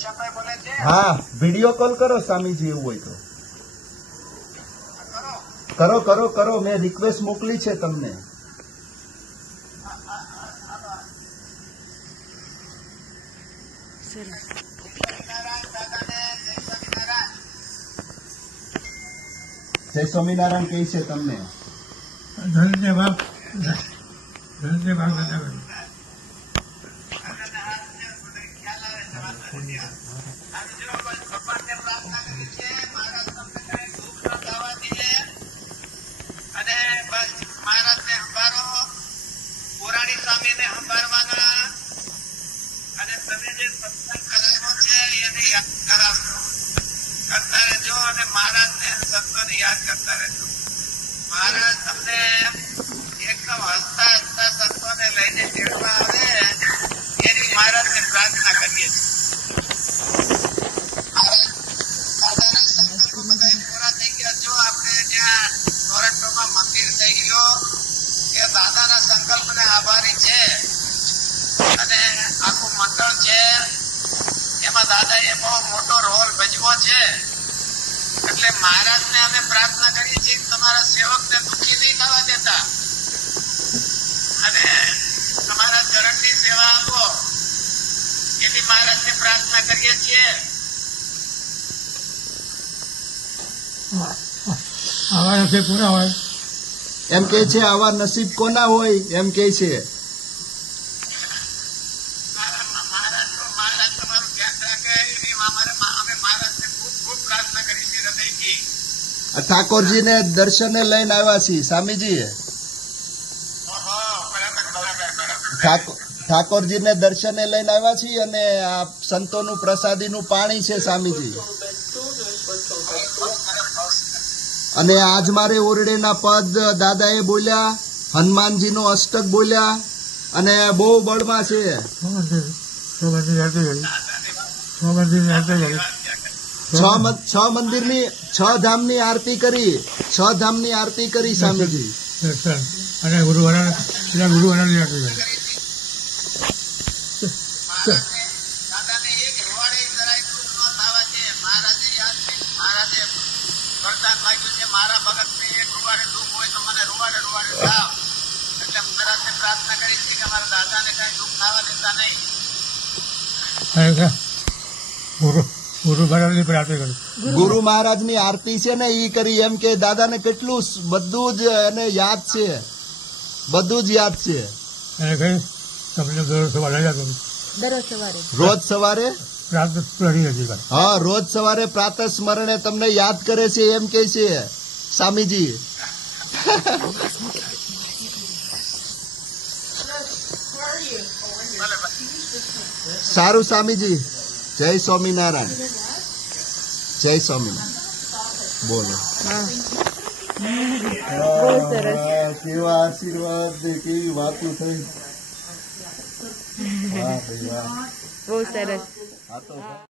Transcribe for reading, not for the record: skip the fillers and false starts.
हाँ video call करो स्वामी जी એવું હોય તો કરો કરો કરો મેં રિક્વેસ્ટ મોકલી છે તમને જય સ્વામિનારાયણ કહે છે તમને ધન્યવાદ યાદ કરતા રહેજો મહારાજ તમને એકદમ હસતા હસતા સંતોને લઈને તેડવા આવે એની મહારાજને પ્રાર્થના કરીએ છીએ જો આપણે ત્યાં ટોરન્ટોમાં મંદિર થઈ ગયો એ દાદાના સંકલ્પને આભારી છે અને આખું મંડળ છે એમાં દાદાએ બહુ મોટો રોલ ભજવો છે એટલે મહારાજને અમે પ્રાર્થના કરીએ છીએ કે તમારા સેવકને દુઃખી નહીં થવા દેતા અને તમારા ચરણની સેવા આપો એની મહારાજને પ્રાર્થના કરીએ છીએ આવા નસીબ પૂરા હોય એમ કે છે આવા નસીબ કોના હોય એમ કે છે ઠાકોરજી ને દર્શને લઈને આવ્યા છીએ સ્વામીજી ઠાકોરજી ને દર્શને લઈને આવ્યા છીએ અને આ સંતોનું પ્રસાદીનું પાણી છે સ્વામીજી અને આજ મારે ઓરડેના પદ દાદાએ બોલ્યા હનુમાનજીનો અષ્ટક બોલ્યા અને બહુ બળમાં છે છ મંદિરની છ ધામની આરતી કરી સ્વામીજી અને ગુરુવારાની આરતી કરી મારા ભગતને એક રૂવાડે દુઃખ હોય તો મને રૂવાડે લાવ એટલે મહારાજને પ્રાર્થના કરી છે કે મારા દાદાને કઈ દુઃખ થવા દેતા નહીં ગુરુ મહારાજ ની આરતી છે ને ઈ કરી એમ કે દાદાને કેટલું બધું જ એને યાદ છે રોજ સવારે હા રોજ સવારે પ્રાતઃ સ્મરણે તમને યાદ કરે છે એમ કે છે સ્વામીજી સારું સ્વામીજી જય સ્વામિનારાયણ બોલો કેવા આશીર્વાદ કેવી વાતો થઈ બહુ સરસ